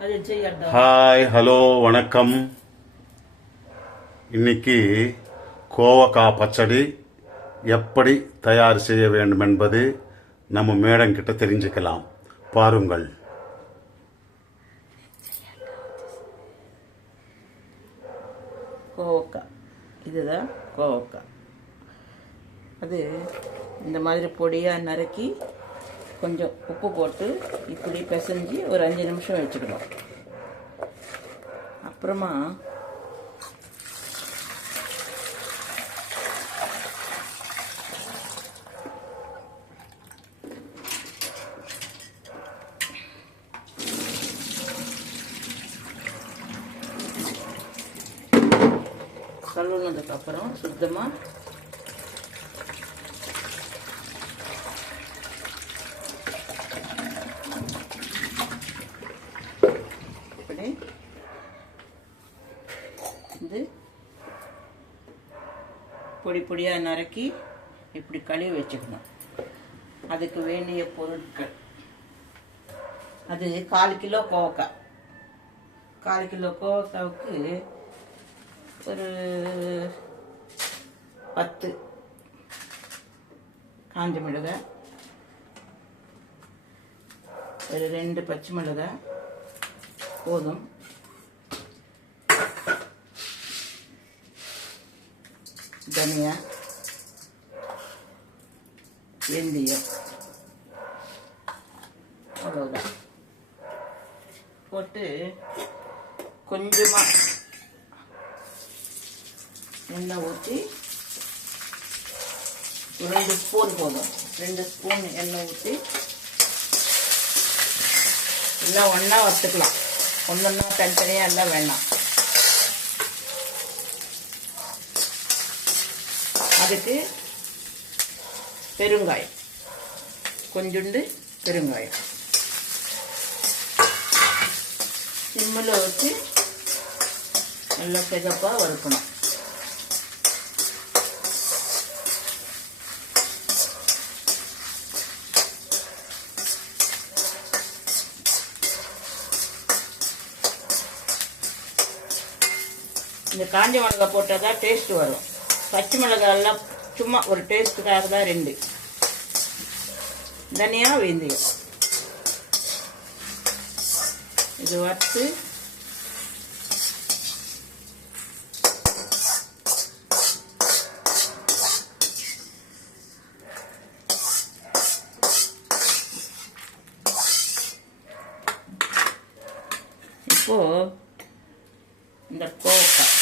Hi hello வணக்கம். இன்னைக்கு கோவக்காய் பச்சடி எப்படி தயார் செய்ய வேண்டும் என்பது நம்ம மேடம் கிட்ட தெரிஞ்சுக்கலாம். பாருங்கள். கோவக்காய். இதுதான் கோவக்காய். அது இந்த மாதிரி பொடியாக நறுக்கி கொஞ்சம் உப்பு போட்டு இப்படி பிசைஞ்சு ஒரு அஞ்சு நிமிஷம் வச்சுக்கணும். அப்புறமா கழுவுனதுக்கப்புறம் சுத்தமாக இப்படி இது பொடி பொடியாக நறுக்கி இப்படி கழுவி வச்சுக்கணும். அதுக்கு வேண்டிய பொருட்கள். அது கால் கிலோ கோவக்காய். கால் கிலோ கோவக்காவுக்கு ஒரு பத்து. காஞ்ச மிளகாய். ஒரு ரெண்டு பச்சை மிளகாய். போதும். தனியா? வெந்தயம் அவ்வளோதான் போட்டு கொஞ்சமாக எண்ணெய் ஊற்றி ரெண்டு ஸ்பூன் போதும். ரெண்டு ஸ்பூன் எண்ணெய் ஊற்றி எல்லாம் ஒன்றா வறுத்துக்கலாம். ஒன்று ஒன்றா தனித்தனியாக எல்லாம் வேண்டாம் அதுக்கு பெருங்காயம். கொஞ்சோண்டு பெருங்காயம். சிம்மில் வச்சு நல்லா சிகப்பாக வறுக்கணும். இந்த காஞ்ச மிளகா போட்டால் தான் டேஸ்ட் வரும். பச்சை மிளகாய் எல்லாம் சும்மா ஒரு டேஸ்ட்டுக்காக தான் ரெண்டு. தனியா வெந்தயம். இது வறுத்து இப்போ இந்த கோவக்காய்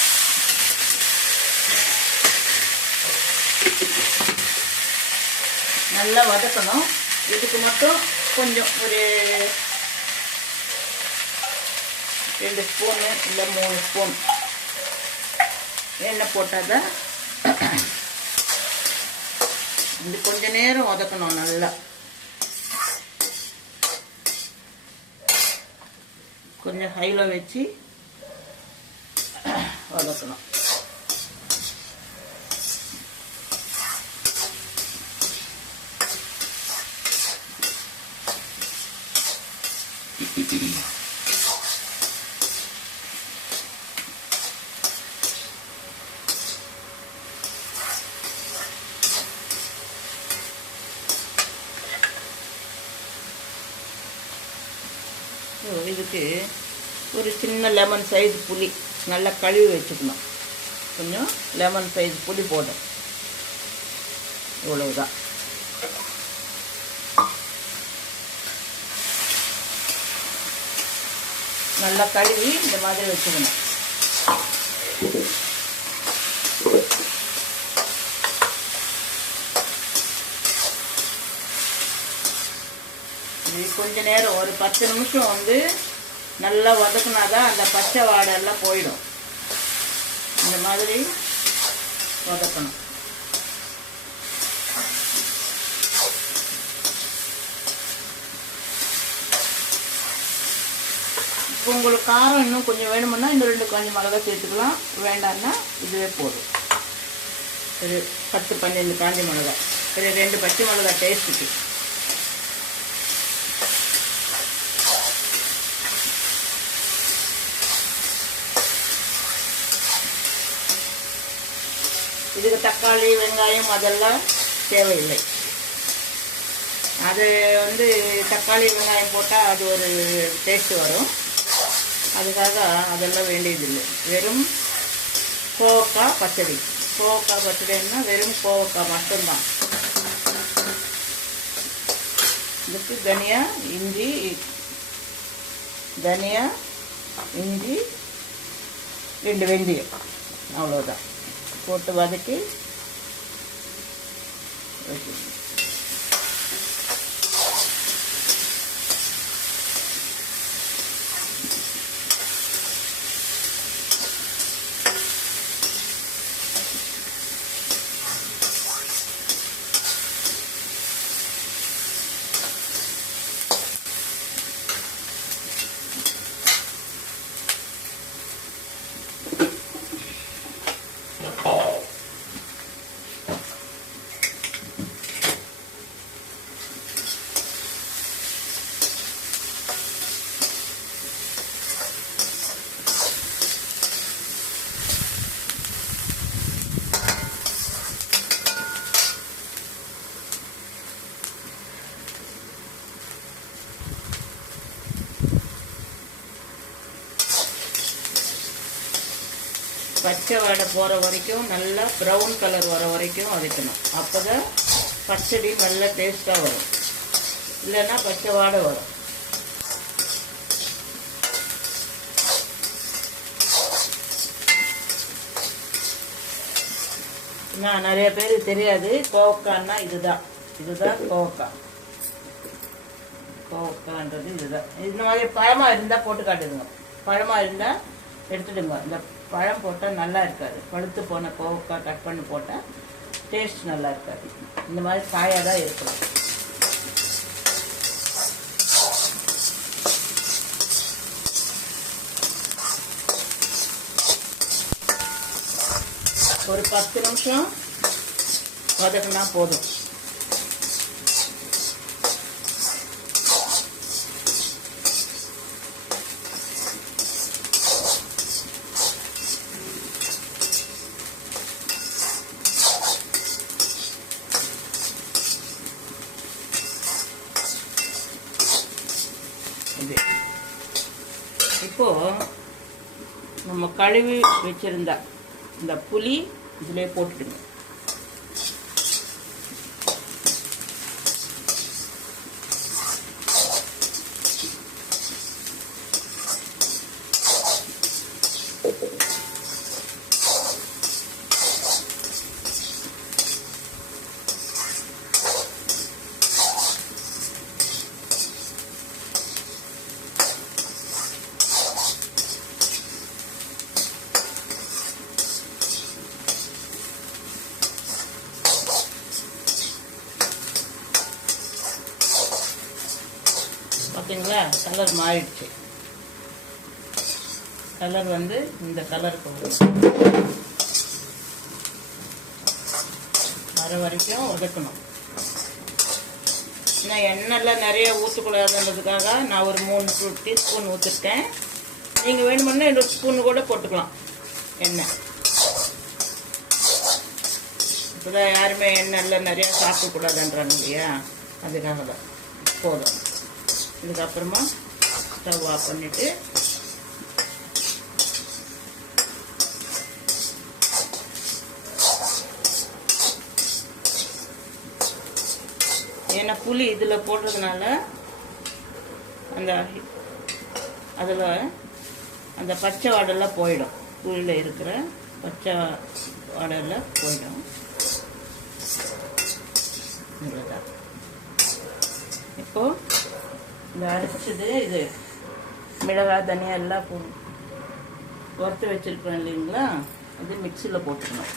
நல்லா வதக்கணும். இதுக்கு மட்டும் கொஞ்சம் ஒரு ரெண்டு ஸ்பூனு இல்லை மூணு ஸ்பூன் எண்ணெய் போட்டால் தான் இது கொஞ்ச நேரம் வதக்கணும் நல்லா. கொஞ்சம் ஹையில் வச்சு வதக்கணும். இதுக்கு ஒரு சின்ன லெமன் சைஸ் புளி நல்லா கழுவி வச்சுக்கணும். கொஞ்சம் லெமன் சைஸ் புளி போடும் இவ்வளவுதான். நல்லா கழுவி இந்த மாதிரி வச்சுக்கணும். இது கொஞ்ச நேரம் ஒரு பத்து நிமிஷம் வந்து நல்லா வதக்குனாதான் அந்த பச்சை வாடெல்லாம் போயிடும். இந்த மாதிரி வதக்கணும். இப்போ உங்களுக்கு காரம் இன்னும் கொஞ்சம் வேணுமுன்னா இந்த ரெண்டு கொஞ்சம் மிளகா சேர்த்துக்கலாம். வேண்டாம்னா இதுவே போதும். ஒரு பத்து பன்னெண்டு காஞ்சி மிளகா. ஒரு ரெண்டு பச்சை மிளகா டேஸ்ட்டுக்கு இதுக்கு தக்காளி வெங்காயம் அதெல்லாம் தேவையில்லை. அது வந்து தக்காளி வெங்காயம் போட்டால் அது ஒரு டேஸ்ட்டு வரும். அதுக்காக அதெல்லாம் வேண்டியதில்லை. வெறும் கோவக்காய் பச்சடி. கோவக்காய் பச்சடின்னா வெறும் கோவக்காய் மட்டும்தான். இதுக்கு தனியா இஞ்சி தனியா இஞ்சி ரெண்டு வெந்தயம். அவ்வளோதான் போட்டு வதக்கி வச்சுக்கணும். பச்சை வடை போகிற வரைக்கும் நல்லா ப்ரௌன் கலர் வர வரைக்கும் வதக்கணும். அப்போ தான் பச்சடி நல்லா டேஸ்ட்டாக வரும். இல்லைன்னா பச்சை வாடை வரும். நான் நிறைய பேருக்கு தெரியாது. கோவக்கான்னா இதுதான். இதுதான் கோவக்காய் கோவக்கான்றது இதுதான். இந்த மாதிரி பழமாக இருந்தால் போட்டு காட்டுதுங்க பழமாக இருந்தால் எடுத்துடுங்க. இந்த பழம் போட்டால் நல்லா இருக்காது. பழுத்து போன கோவக்காய் கட் பண்ணி போட்டால் டேஸ்ட் நல்லா இருக்காது. இந்த மாதிரி காயாக தான் இருக்கணும் ஒரு பத்து நிமிஷம் வதக்குனா போதும் இது இப்போ நம்ம கழுவி வச்சுருந்த இந்த புளி இதிலே போட்டுடுங்க பார்த்தீங்களா கலர் மாறிடுச்சு. கலர் வந்து இந்த கலருக்கு வரும். வர வரைக்கும் உதக்கணும் நான் எண்ணெய்லாம் நிறைய ஊற்றக்கூடாதுன்றதுக்காக நான் ஒரு மூணு டீஸ்பூன் ஊற்றிருக்கேன் நீங்கள் வேணுமுன்னா ரெண்டு ஸ்பூன் கூட போட்டுக்கலாம் எண்ணெய். இப்போதான் யாருமே எண்ணெய்லாம் நிறையா சாப்பிடக்கூடாதுன்றாங்க இல்லையா? அதுக்காக தான் போதும். இதுக்கப்புறமா ஸ்டவ் ஆஃப் பண்ணிவிட்டு ஏன்னா புளி இதில் போடுறதுனால அந்த அதில் அந்த பச்சை வாடெல்லாம் போயிடும். புளியில் இருக்கிற பச்சை வாடெல்லாம் போயிடும். இவ்வளோதான் இப்போது இந்த அரைச்சது இது மிளகாய் தனியாக எல்லாம் போ வறுத்து வச்சிருக்கோம் இல்லைங்களா? அது மிக்சியில் போட்டுக்கணும்.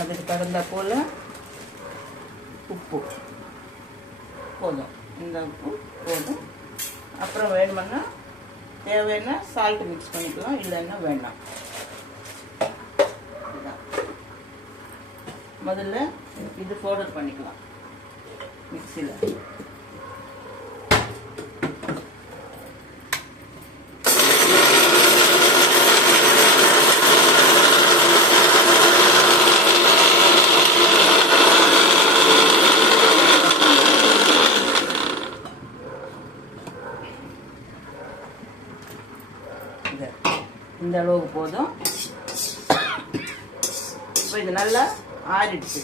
அதுக்கு தகுந்த போல் உப்பு. போதும். இந்த உப்பு போதும். அப்புறம் வேணுமென்னா தேவைன்னா சால்ட் மிக்ஸ் பண்ணிக்கலாம் இல்லைன்னா வேண்டாம். முதல்ல இது பவுடர் பண்ணிக்கலாம். மிக்சியில். இந்த அளவுக்கு போதும். இப்போ இது நல்லா ஆறிடுச்சு.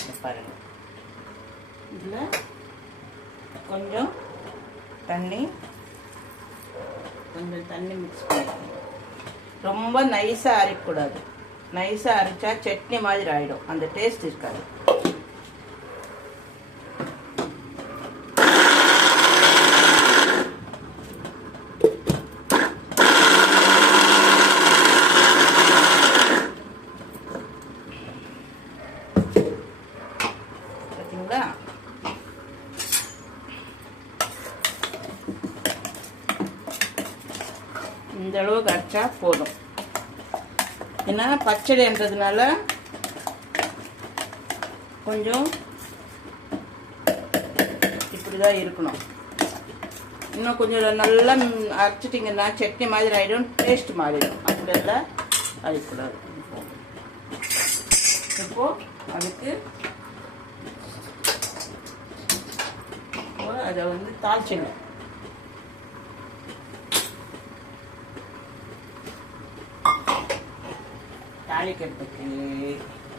இங்க பாருங்க. இதில் கொஞ்சம் தண்ணி. கொஞ்சம் தண்ணி மிக்ஸ் பண்ணிக்கணும் ரொம்ப நைஸாக அரைக்கக்கூடாது. நைஸாக அரைச்சா சட்னி மாதிரி ஆகிடும் அந்த டேஸ்ட் இருக்காது. பார்த்தீங்களா இந்த அளவுக்கு அரைச்சா போதும். ஏன்னா பச்சடின்றதுனால கொஞ்சம் இப்படி தான் இருக்கணும். இன்னும் கொஞ்சம் நல்லா அரைச்சிட்டிங்கன்னா சட்னி மாதிரி ஆகிடும் டேஸ்ட் மாறிடும் அப்படியெல்லாம் அரைக்கூடாது இப்போ அதுக்கு அதை வந்து தாளிச்சிடணும். தாளிக்கிறதுக்கு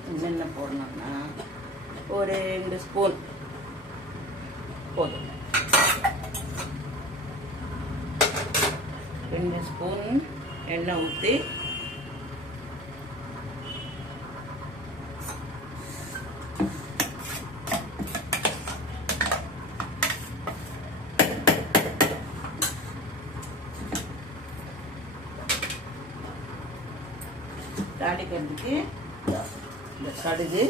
என்னென்ன போடணும்னா ஒரு ரெண்டு ஸ்பூன் போதும். ரெண்டு ஸ்பூன் எண்ணெய் ஊற்றி தாளிக்கிறதுக்கு இந்த கடுகு.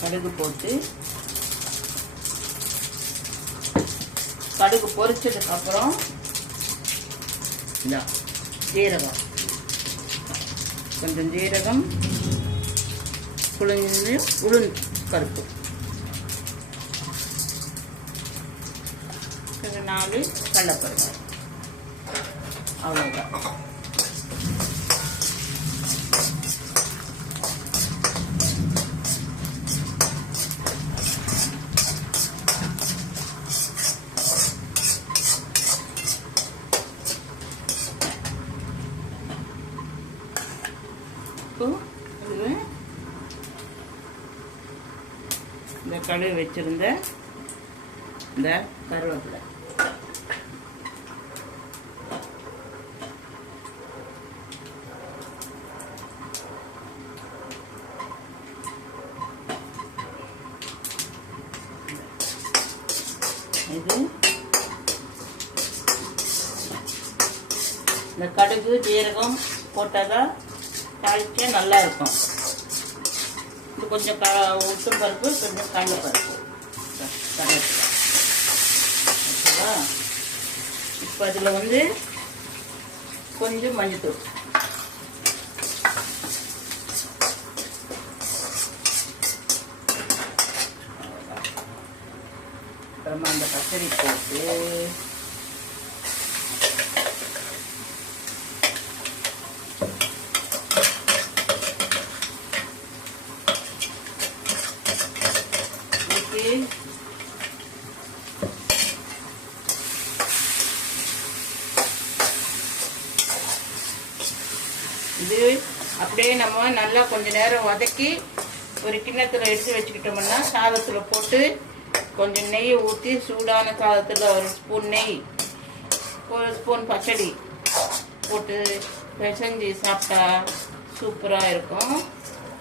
கடுகு போட்டு கடுகு பொரிச்சதுக்கு அப்புறம் இந்த. ஜீரகம். கொஞ்சம் ஜீரகம் புளிஞ்சு உளுந்து பருப்பு கொஞ்சம் நாலு கடலப்பருப்பு. அவ்வளோதான் இப்போ இந்த கடுகு வச்சிருந்த இந்த கருவேப்பிலை. இது. இந்த கடுகு ஜீரகம் போட்டால் தான் தாளிக்க நல்லா இருக்கும் இது கொஞ்சம் க உளுத்தம் பருப்பு கொஞ்சம் கடலை பருப்பு. ஓகேவா? இப்போ அதில் வந்து கொஞ்சம் மஞ்சத்தூள். அப்புறமா அந்த பச்சடி போட்டு ஊற்றி இது அப்படியே நம்ம நல்லா கொஞ்ச நேரம் வதக்கி ஒரு கிண்ணத்தில் எடுத்து வச்சுக்கிட்டோம்னா சாதத்தில் போட்டு கொஞ்சம் நெய்யை ஊற்றி சூடான சாதத்தில் ஒரு ஸ்பூன் நெய் ஒரு ஸ்பூன் பச்சடி போட்டு பிசைஞ்சு சாப்பிட்டா சூப்பராக இருக்கும்.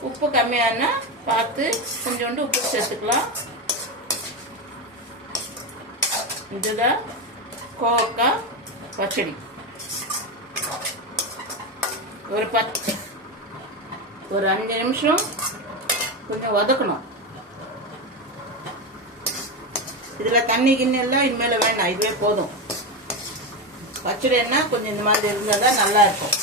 உப்பு கம்மியானா பார்த்து கொஞ்சோண்டு உப்பு சேர்த்துக்கலாம். இதுதான் கோவக்காய் பச்சடி. ஒரு பத்து ஒரு அஞ்சு நிமிஷம் கொஞ்சம் வதக்கணும். இதில் தண்ணி கிண்ணி எல்லாம் இனிமேல் வேணாம் இதுவே போதும். பச்சடின்னா கொஞ்சம் இந்த மாதிரி இருந்தால் தான் நல்லா இருக்கும்.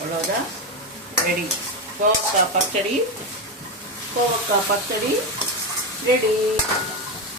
அவ்வளோதான் ரெடி. பச்சடி. கோவக்காய் பச்சடி ரெடி